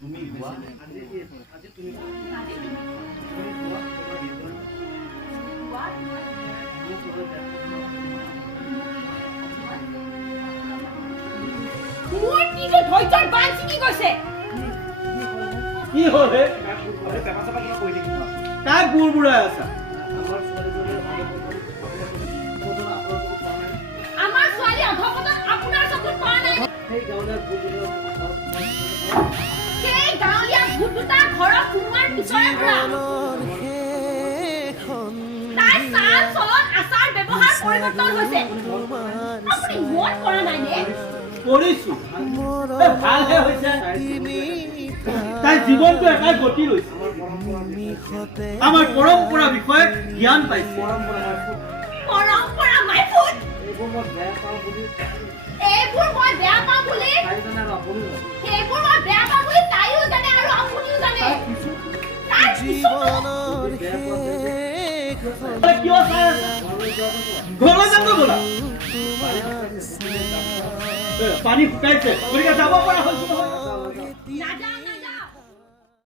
তুমি কোৱা আজি তুমি মোৰ কিটো ধৈৰ্যৰ বান্ধ ছিঙি গৈছে কি হ'ল হে পেপা চাপা কিবা কৈ দেখি তাক বুৰবুৰাই আছা আমাৰ ছোৱালী অধপতন আপোনাৰ চকুত পৰা নাই সেই গাঁৱলীয়া ভূত দুটা ঘৰৰ সোমোৱাৰ পিছৰে পৰা তাৰ চাল চলন আচাৰ ব্যৱহাৰ পৰিৱৰ্তন হৈছে আপুনি মন কৰা নাই নে কৰিছো ভালহে হৈছে তাই জীৱনটো এটাই গতি লৈছে আমাৰ পৰম্পৰা বিষয়ে জ্ঞান পাইছে পৰম্পৰা মাই ফুট এইবোৰ মই বেয়া পাওঁ বুলি সেইবোৰ মই বেয়া পাওঁ বুলি তাইও জানে আৰু আপুনিও জানে তাৰ কিয় চাই আছে ঘৰলৈ যাম ব'লা পানী শুকাইছে গতিকে যাব পৰা হৈছো নহয় নাজানো